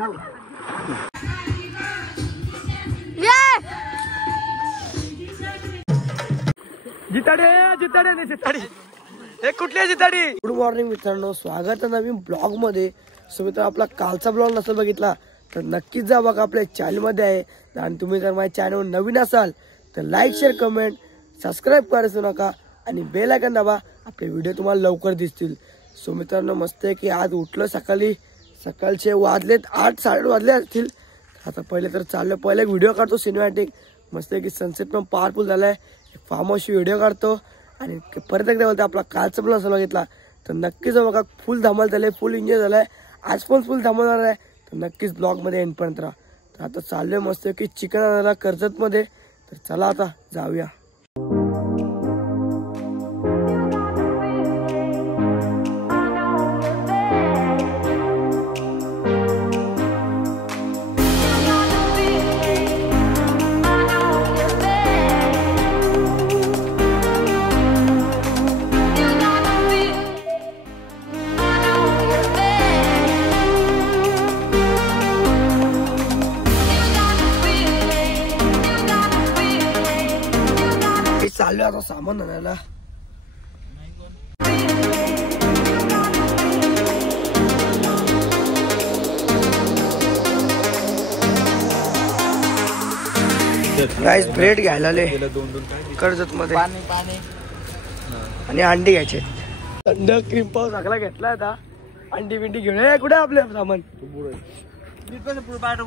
जिताडी हे कुठली जिताडी। Good morning मित्रांनो, स्वागत आहे नवीन ब्लॉग मध्ये। सो मित्र, आपला कालचा ब्लॉग नसेल बघितला तर नक्कीच जा बघा, आपल्या चॅनल मध्ये आहे। आणि तुम्ही जर माझ्या चॅनलवर नवीन असाल तर लाईक शेअर कमेंट सबस्क्राईब करायचं नका आणि बेल आयकॉन दाबा, आपले व्हिडिओ तुम्हाला लवकर दिसतील। सो मित्रांनो, मस्त आहे की आज उठलो सकाळचे वाजलेत 8 साडे वाजले असतील। आता पहिले तर चाललो, पहिले व्हिडिओ काढतो सिनेमॅटिक, मस्त आहे की सनसेट पण पॉवरफुल झालाय। फार्म हाऊस व्हिडिओ काढतो आणि परत एकदा बोलतो आपला कालचा ब्लॉग असेल बघितला तर नक्कीच बघा, फुल धमाल झाले, फुल एन्जॉय झालाय। आज पण फुल धमाल होणार आहे तर नक्कीच ब्लॉग मध्ये एंड पर्यंत राहा। तर आता चाललोय मस्त की चिकन आणायला कर्जत मध्ये, तर चला आता जाऊया। चालू आता सामान आणायला। राईस ब्रेड घ्यायला आले कर्जत मध्ये आणि अंडी घ्यायचे। थंड क्रीम पाव सगळा घेतला आता, अंडी बिंडी घेऊन कुठे आपले सामान,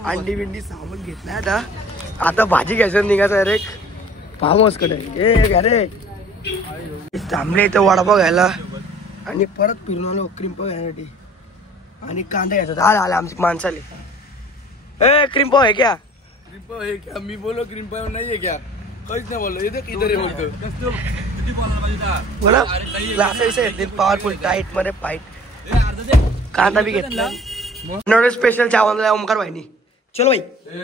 अंडी बिंडी सामान घेतलाय आता। आता भाजी घ्यायचं, निघायचं डायरेक्ट फार्म हाऊस कडे। घ्या रे, थांबले इथं वडापाव घ्यायला आणि परत फिरून आलो क्रीम पाव घ्यायसाठी आणि कांदा घ्यायचा। आले आमची माणसं आली। ए क्रीम पाव है क्या? क्रीम पाव है क्या? मी बोलो क्रीम पाव नहीं है क्या? काहीच नाही बोललो, इधर किधर है बोलतो बोला। ग्लासेस आहेत पॉवरफुल टाईट मध्ये फाईट। कांदा भी घेतला, नॉन स्पेशल चावल ओमकार भाईनी। चलो भाई,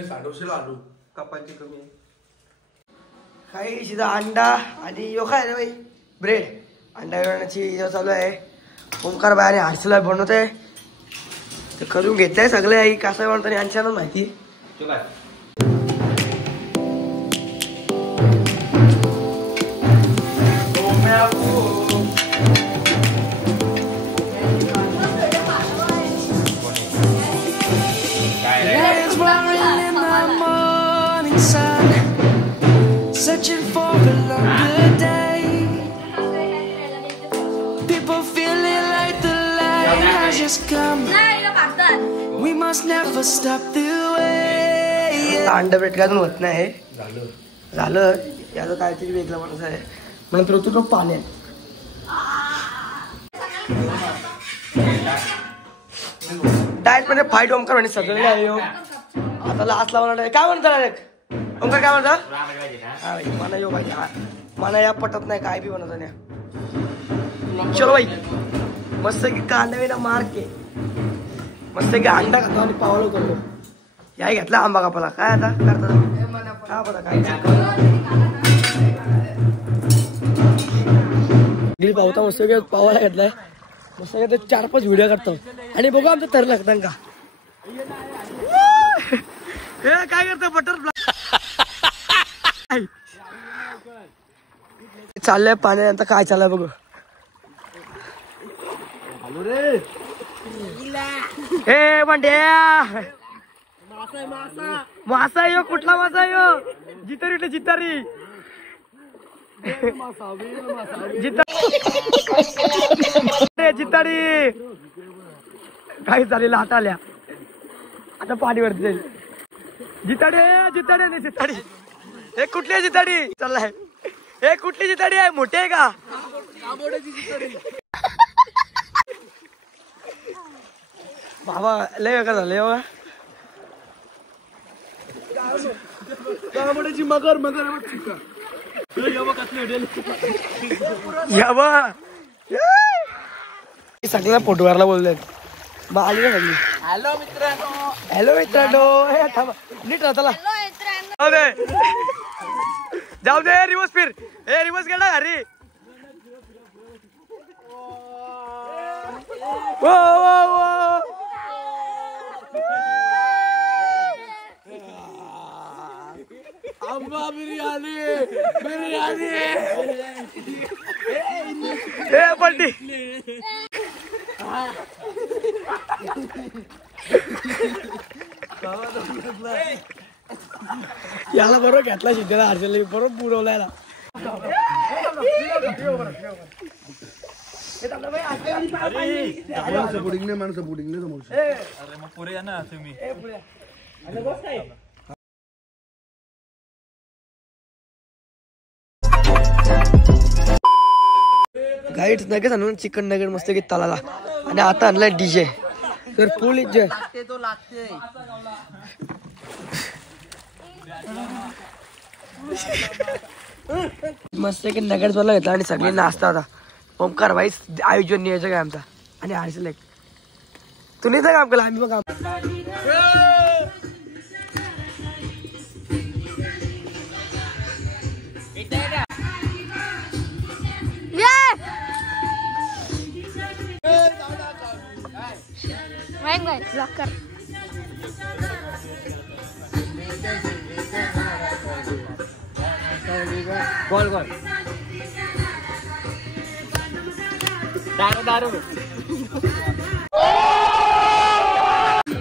साडोशे आलू कपाची कमी काही सीधा अंडा आणि यो काय रे भाई ब्रेड, अंडा बनवण्याची चालू आहे। ओमकार भाई आणि हर्षला बनवते, ते करून घेतलंय सगळे। कसं बनवतं यांच्यानं माहिती। Searching for a longer day. People feeling like the light has just come. We must never stop the way. अंडा ब्रेड काय होत नाही, झालं याचं काहीतरी वेगळं माणूस आहे। नंतर होतो तो पाण्यात डायट मध्ये फाईट ओमकार आणि सगळे आहे। आता लास्ट लावणार काय म्हणता डायरेक्ट ओमकार, काय म्हणता? हा भाई मला यो भाई, मला या पटत नाही काय बी बनवत नाही। चलो भाई, मस्त की कांदा बिना मार के मस्त की अंडा खातो आणि पावलं करतो। याही घेतला आंबा कापाला, काय आता करतात हा बघा काय गिरी पावता। मस्त की पावाला घेतलाय, मस्त की 4-5 व्हिडिओ करतो आणि बघू आमचं तर लागतं का काय करतो बटरफ्लाय। चाललंय पाण्यानंतर काय चाललंय बघू। हे बंड्या मासा यो, कुठला मासा यो? जितारी जितारी जितारी काही चालेल हात आल्या आता पाणी वरती जाईल। जिताडी जिताडी जिताडी हे कुठली जिताडी चाललाय? हे कुठली जिताडी आहे? मोठी आहे का? बाबा लय का झालं बाबा, मगर सगळ्या फोटोवरला बोलले आली ना सगळी। हॅलो मित्रांनो, नीट राहताला जाऊ दे, रिवर्स फिर, हे रिवर्स गेला घरी। वो आंबा बिर्याणी बिर्याणी पलटी याला बरोबर घेतला शिद्याला हर्षला बरोबर पुरवला याला सपोर्टिंग नाही माणूस सपोर्टिंग नाही समोर अरे मग पुढे या ना तुम्ही गाईड नगेच आणून चिकन नगेट मस्त की तलाला आणि आता आणलाय डीजे तर फुल एन्जॉय मस्त की नगेट मला घेतला आणि सगळे नाचता होता ओमकार भाई आयोजन नियोजक आहे आमचा आणि हर्षल एक तू नाही काम केलं आम्ही मग काम गोल गोल दारू दारू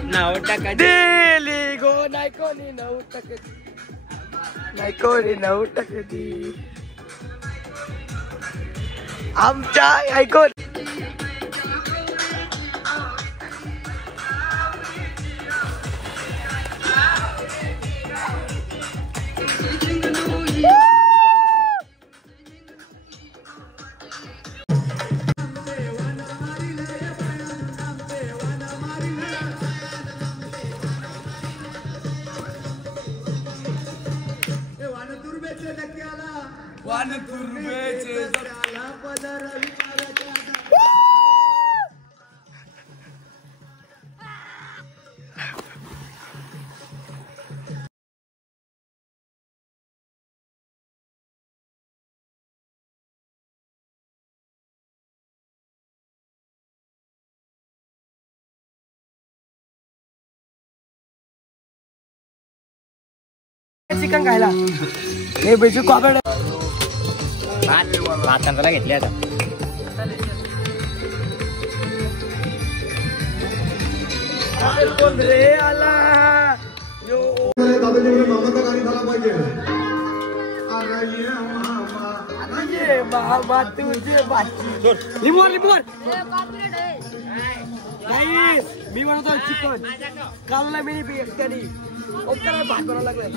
नाव टाका दिली गो नाही कोणी नऊ टक्के नाही कोणी 9% आमच्या ऐकून चिकन खायला हे बेसिक कॉपरेट भातांना घेतले आता रे आला मामाचा गाणी झाला पाहिजे मामा तुझे बाची लिमोर लिमोर नाही मी बनवतो चिकन कालला मी बिर्याणी ओपरा भात बनावं लागलं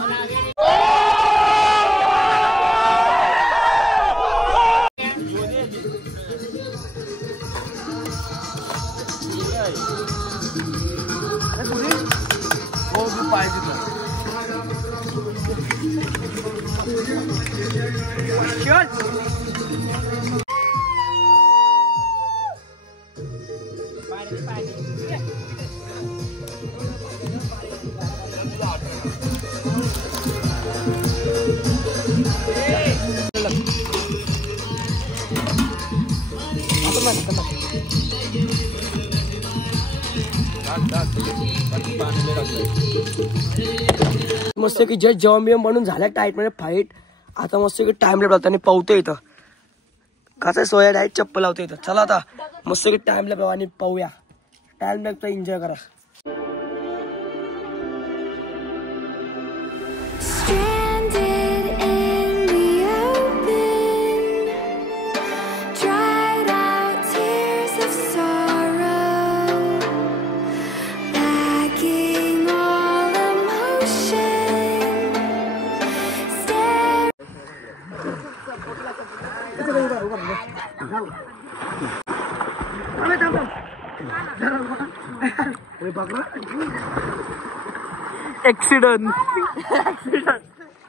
मस्त की जस्ट जेवण बिवण बनून झाल्या टाईट मध्ये फाईट आता मस्त की टाइम लॅप आणि पावतो येतं कसं सोया डायट चप्पल लावतो येतं चला आता मस्त की टाइम लॅप आणि पाहूया टाइम लॅपचा एन्जॉय करा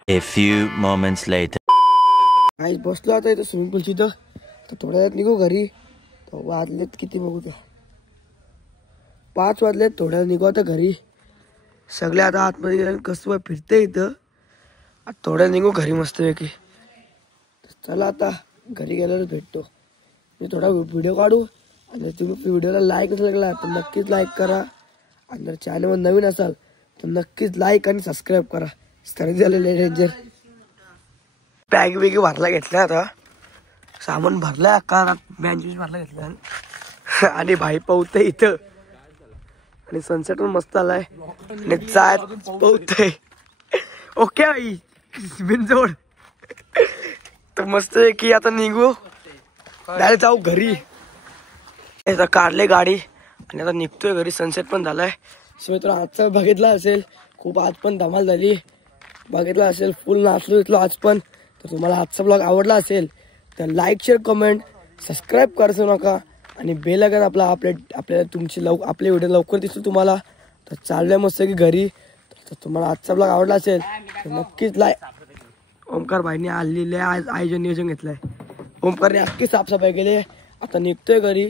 A few moments later. आज बसलो आता इथं स्विमिंग पूलची तर थोड्या वेळात निघू घरी वाजलेत किती बघू त्या 5 वाजलेत थोड्या वेळ निघू आता घरी सगळे आता आतमध्ये गेले कसं फिरते इथं थोड्या निघू घरी मस्तपैकी चला आता घरी गेल्यावर भेटतो मी थोडा व्हिडिओ काढू आणि तुम्ही व्हिडिओला लाईक नसेल लागला तर नक्कीच लाईक करा आणि जर चॅनलवर नवीन असाल तर नक्कीच लाईक आणि सबस्क्राईब करा स्टडी झालेले रेंजर बॅग बिग भरला घेतला आता सामान भरलाय अक्का बँच भरला घेतला आणि भाई पावतंय इथं आणि सनसेट पण मस्त आलाय आणि चाय पावतंय ओके भाई बिनजोड तर मस्त आहे की आता निघू डायरेक्ट जाऊ घरी आता काढले गाडी आणि आता निघतोय घरी सनसेट पण झालाय सो मित्र आजचा बघितला असेल खूप आज पण धमाल झाली बघितला असेल फुल नाचलो इथलो आज पण तर तुम्हाला आजचा ब्लॉग आवडला असेल तर लाईक शेअर कमेंट सबस्क्राईब करायचं नका आणि बेल आयकॉन आपल्याला तुमची आपले व्हिडिओ लवकर दिसतो तुम्हाला तर चाललंय मस्त की घरी तर तुम्हाला आजचा ब्लॉग आवडला असेल तर नक्कीच ओमकार भाईने आलेले आज आयोजन नियोजन घेतलंय ओमकारने अख्खी साफसफाई केली आता निघतोय घरी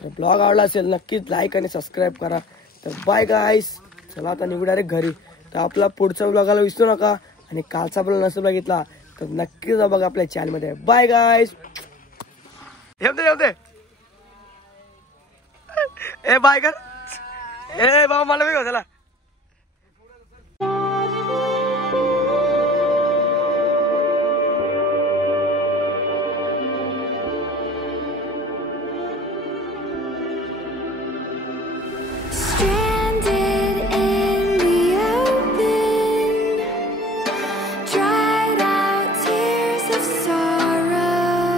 तर ब्लॉग आवडला असेल नक्कीच लाईक आणि सबस्क्राईब करा तर बाय गाईस चला आता निघू डायरेक्ट घरी तर आपला पुढचा ब्लॉगाला विसरू नका आणि कालचा ब्लॉग नसेल बघितला तर नक्कीच बघा आपल्या चॅनलमध्ये बाय गाईस येऊ ए बाय कर ए बाबा मला वेग होता